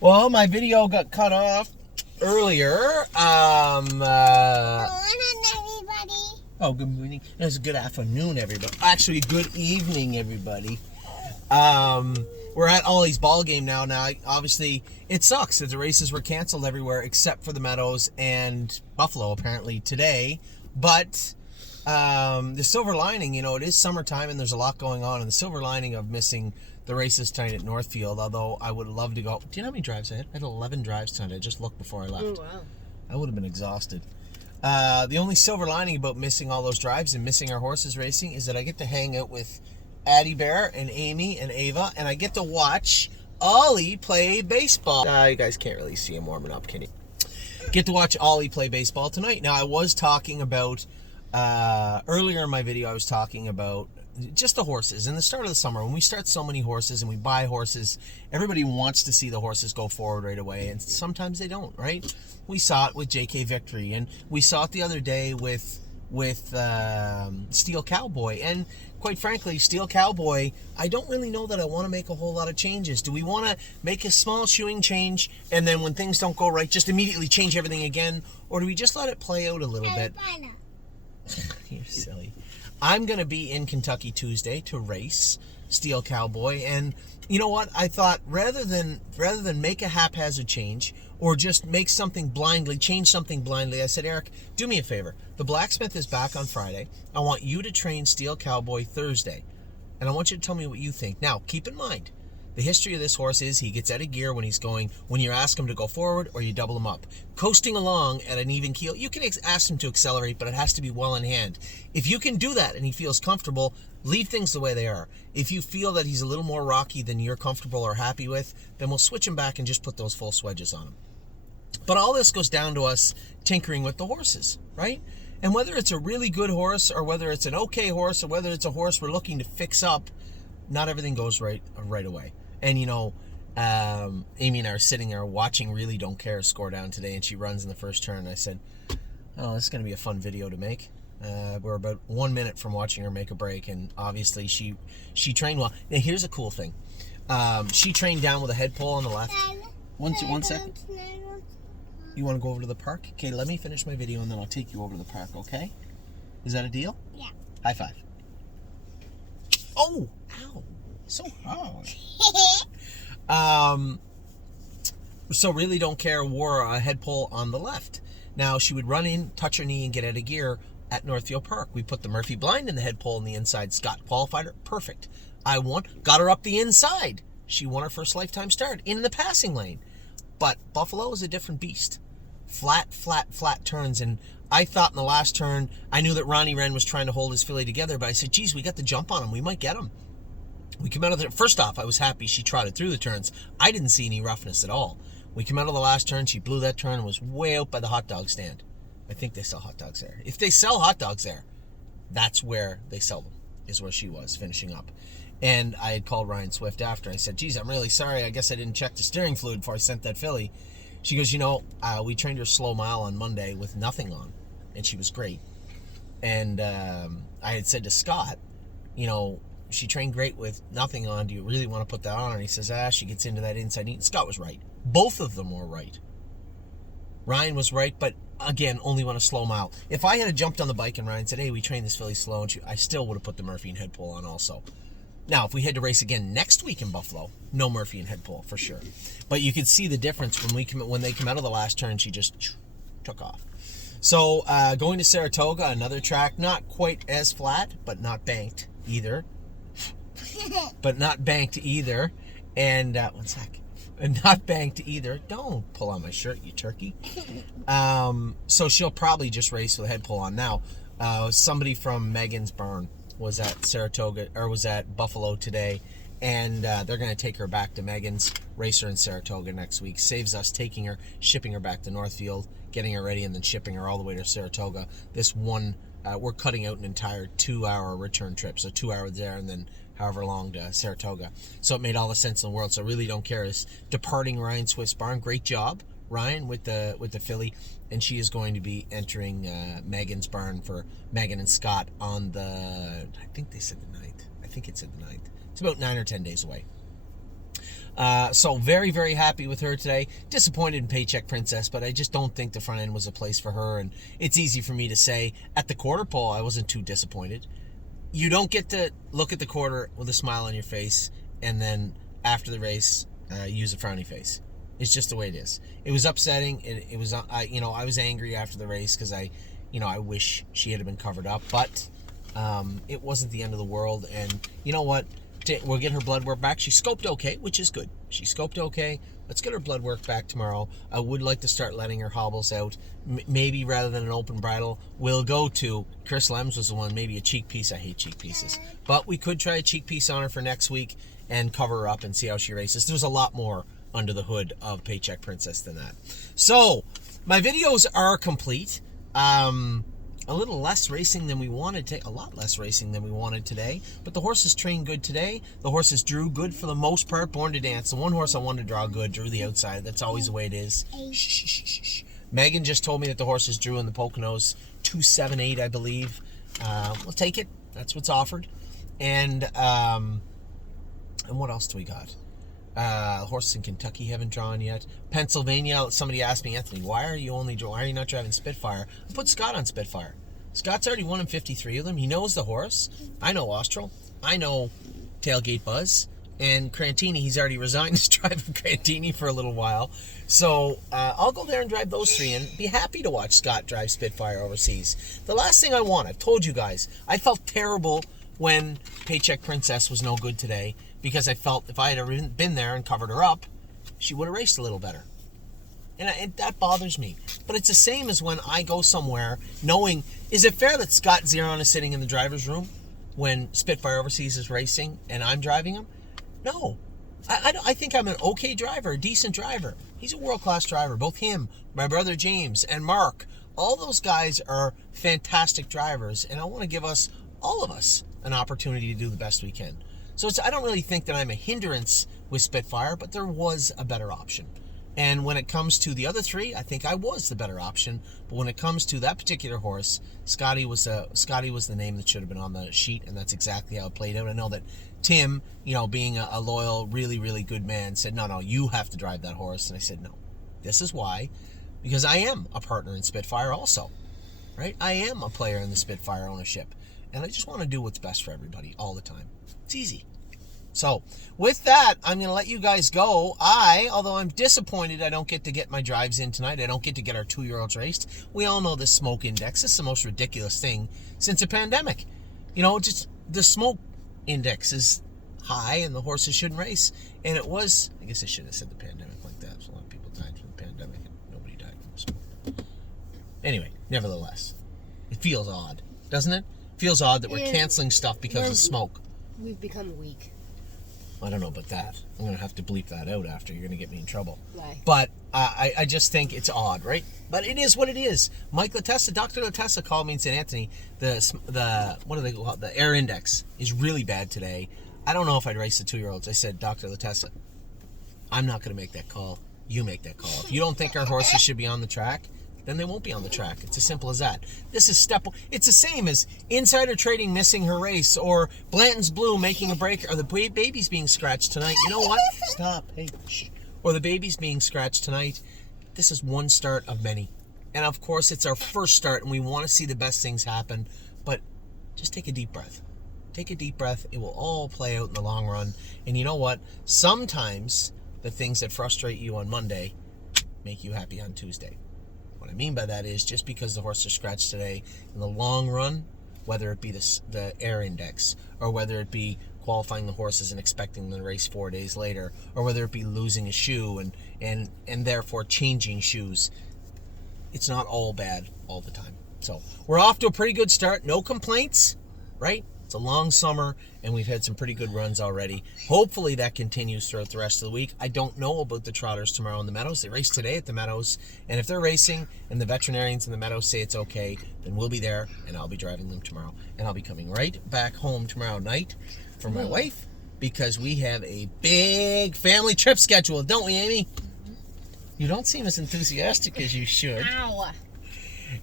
Well, my video got cut off earlier. Morning, everybody. Oh, good morning. It's a good afternoon, everybody. Actually, good evening, everybody. We're at Ollie's ball game now. Now, obviously, it sucks that the races were canceled everywhere except for the Meadows and Buffalo, apparently, today. But the silver lining, it is summertime and there's a lot going on. And the silver lining of missing the races tonight at Northfield, although I would love to go. Do you know how many drives I had? I had 11 drives tonight. I just looked before I left. Oh, wow. I would have been exhausted. The only silver lining about missing all those drives and missing our horses racing is that I get to hang out with Addie Bear and Amy and Ava, and I get to watch Ollie play baseball. You guys can't really see him warming up, can you? Get to watch Ollie play baseball tonight. Now, I was talking about, earlier in my video, I was talking about just the horses. In the start of the summer, when we start so many horses and we buy horses, everybody wants to see the horses go forward right away, and sometimes they don't, right? We saw it with JK Victory, and we saw it the other day with Steel Cowboy. And quite frankly, Steel Cowboy, I don't really know that I want to make a whole lot of changes. Do we want to make a small shoeing change, and then when things don't go right, just immediately change everything again? Or do we just let it play out a little bit? You're silly. I'm going to be in Kentucky Tuesday to race Steel Cowboy, and you know what? I thought rather than make a haphazard change or just make something blindly, change something blindly, I said, Eric, do me a favor. The blacksmith is back on Friday. I want you to train Steel Cowboy Thursday, and I want you to tell me what you think. Now, keep in mind, the history of this horse is he gets out of gear when you ask him to go forward or you double him up. Coasting along at an even keel, you can ask him to accelerate, but it has to be well in hand. If you can do that and he feels comfortable, leave things the way they are. If you feel that he's a little more rocky than you're comfortable or happy with, then we'll switch him back and just put those full swedges on him. But all this goes down to us tinkering with the horses, right? And whether it's a really good horse or whether it's an okay horse or whether it's a horse we're looking to fix up, not everything goes right away. And, Amy and I are sitting there watching Really Don't Care score down today, and she runs in the first turn. And I said, oh, this is going to be a fun video to make. We're about 1 minute from watching her make a break, and obviously she trained well. Now, here's a cool thing. She trained down with a head pull on the left. One second. You want to go over to the park? Okay, let me finish my video, and then I'll take you over to the park, okay? Is that a deal? Yeah. High five. Oh, ow. So hard. So Really Don't Care wore a head pull on the left. Now, she would run in, touch her knee, and get out of gear at Northfield Park. We put the Murphy blind in the head pull on the inside. Scott qualified her. Perfect. Got her up the inside. She won her first lifetime start in the passing lane. But Buffalo is a different beast. Flat turns. And I thought in the last turn, I knew that Ronnie Wren was trying to hold his filly together, but I said, geez, we got the jump on him. We might get him. We come out of the... First off, I was happy she trotted through the turns. I didn't see any roughness at all. We come out of the last turn. She blew that turn and was way out by the hot dog stand. I think they sell hot dogs there. If they sell hot dogs there, that's where they sell them, is where she was finishing up. And I had called Ryan Swift after. I said, geez, I'm really sorry. I guess I didn't check the steering fluid before I sent that filly. She goes, we trained her slow mile on Monday with nothing on, and she was great. And I had said to Scott, she trained great with nothing on. Do you really want to put that on? And he says, she gets into that inside knee. Scott was right. Both of them were right. Ryan was right, but again, only on a slow mile. If I had jumped on the bike and Ryan said, hey, we trained this filly slow, and I still would have put the Murphy and head pull on also. Now, if we had to race again next week in Buffalo, no Murphy and head pull for sure. But you could see the difference when they come out of the last turn. She just took off. So going to Saratoga, another track, not quite as flat, but not banked either. And one sec. Not banked either. Don't pull on my shirt, you turkey. So she'll probably just race with a head pull on. Now, somebody from Megan's Barn was at Saratoga, or was at Buffalo today, and they're going to take her back to Megan's, race her in Saratoga next week. Saves us taking her, shipping her back to Northfield, getting her ready, and then shipping her all the way to Saratoga. This one, we're cutting out an entire 2-hour return trip, so 2 hours there and then however long to Saratoga. So it made all the sense in the world. So Really Don't Care is departing Ryan Swift's barn. Great job, Ryan, with the filly, and she is going to be entering Megan's barn for Megan and Scott on the, I think they said the 9th. I think it said the 9th. It's about 9 or 10 days away. So very, very happy with her today. Disappointed in Paycheck Princess, but I just don't think the front end was a place for her. And it's easy for me to say at the quarter pole, I wasn't too disappointed. You don't get to look at the quarter with a smile on your face and then after the race use a frowny face. It's just the way it is. It was upsetting. It was I was angry after the race because I wish she had been covered up, but it wasn't the end of the world. And you know what? We'll get her blood work back. She scoped okay, which is good. She scoped okay. Let's get her blood work back tomorrow. I would like to start letting her hobbles out. Maybe rather than an open bridle, we'll go to, Chris Lems was the one, maybe a cheek piece. I hate cheek pieces. But we could try a cheek piece on her for next week and cover her up and see how she races. There's a lot more under the hood of Paycheck Princess than that. So, my videos are complete. A little less racing than we wanted, a lot less racing than we wanted today. But the horses trained good today. The horses drew good for the most part. Born to Dance, the one horse I wanted to draw good, drew the outside. That's always the way it is. Shh, shh, shh, shh. Megan just told me that the horses drew in the Poconos 278, I believe. We'll take it. That's what's offered. And what else do we got? Horses in Kentucky haven't drawn yet. Pennsylvania, somebody asked me, Anthony, why are you not driving Spitfire? I put Scott on Spitfire. Scott's already won in 53 of them. He knows the horse. I know Austral. I know Tailgate Buzz. And Crantini, he's already resigned his drive of Crantini for a little while. So I'll go there and drive those three and be happy to watch Scott drive Spitfire overseas. The last thing I want, I've told you guys, I felt terrible when Paycheck Princess was no good today, because I felt if I had been there and covered her up, she would have raced a little better. And that bothers me. But it's the same as when I go somewhere knowing, is it fair that Scott Zeron is sitting in the driver's room when Spitfire Overseas is racing and I'm driving him? No. I think I'm an okay driver, a decent driver. He's a world-class driver. Both him, my brother James, and Mark, all those guys are fantastic drivers. And I want to give all of us, an opportunity to do the best we can. So I don't really think that I'm a hindrance with Spitfire, but there was a better option. And when it comes to the other three, I think I was the better option. But when it comes to that particular horse, Scotty was the name that should have been on the sheet, and that's exactly how it played out. I know that Tim, being a loyal, really, really good man, said, no, you have to drive that horse. And I said, no, this is why. Because I am a partner in Spitfire also, right? I am a player in the Spitfire ownership. And I just want to do what's best for everybody all the time. It's easy. So, with that, I'm going to let you guys go. Although I'm disappointed I don't get my drives in tonight. I don't get to get our 2-year-olds raced. We all know the smoke index. This is the most ridiculous thing since the pandemic. Just the smoke index is high and the horses shouldn't race. And it was, I guess I shouldn't have said the pandemic like that. So a lot of people died from the pandemic and nobody died from the smoke. Anyway, nevertheless, it feels odd, doesn't it? It feels odd that we're canceling stuff because of smoke. We've become weak. I don't know about that. I'm going to have to bleep that out after. You're going to get me in trouble. Why? But I just think it's odd, right? But it is what it is. Mike Latessa, Dr. Latessa called me and said, Anthony, what do they call it? The air index is really bad today. I don't know if I'd race the 2-year-olds. I said, Dr. Latessa, I'm not going to make that call. You make that call. If you don't think our horses should be on the track, then they won't be on the track. It's as simple as that. This is it's the same as Insider Trading missing her race, or Blanton's Blue making a break, or the baby's being scratched tonight. You know what? Stop. Hey, shh. Or the baby's being scratched tonight. This is one start of many. And of course, it's our first start, and we want to see the best things happen. But just take a deep breath. Take a deep breath. It will all play out in the long run. And you know what? Sometimes the things that frustrate you on Monday make you happy on Tuesday. What I mean by that is, just because the horse is scratched today, in the long run, whether it be the air index, or whether it be qualifying the horses and expecting them to race 4 days later, or whether it be losing a shoe and therefore changing shoes, it's not all bad all the time. So we're off to a pretty good start. No complaints, right? It's a long summer, and we've had some pretty good runs already. Hopefully that continues throughout the rest of the week. I don't know about the trotters tomorrow in the Meadows. They race today at the Meadows, and if they're racing and the veterinarians in the Meadows say it's okay, then we'll be there, and I'll be driving them tomorrow. And I'll be coming right back home tomorrow night for my wife, because we have a big family trip scheduled, don't we, Amy? You don't seem as enthusiastic as you should. Ow.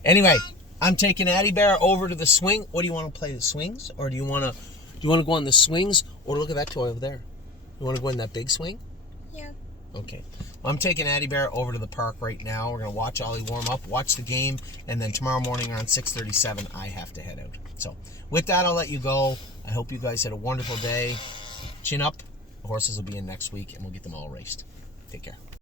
Anyway, I'm taking Addie Bear over to the swing. What do you want to play, the swings? Or do you want to go on the swings? Or look at that toy over there. You want to go in that big swing? Okay. Well, I'm taking Addie Bear over to the park right now. We're going to watch Ollie warm up, watch the game, and then tomorrow morning around 6:37, I have to head out. So with that, I'll let you go. I hope you guys had a wonderful day. Chin up. The horses will be in next week, and we'll get them all raced. Take care.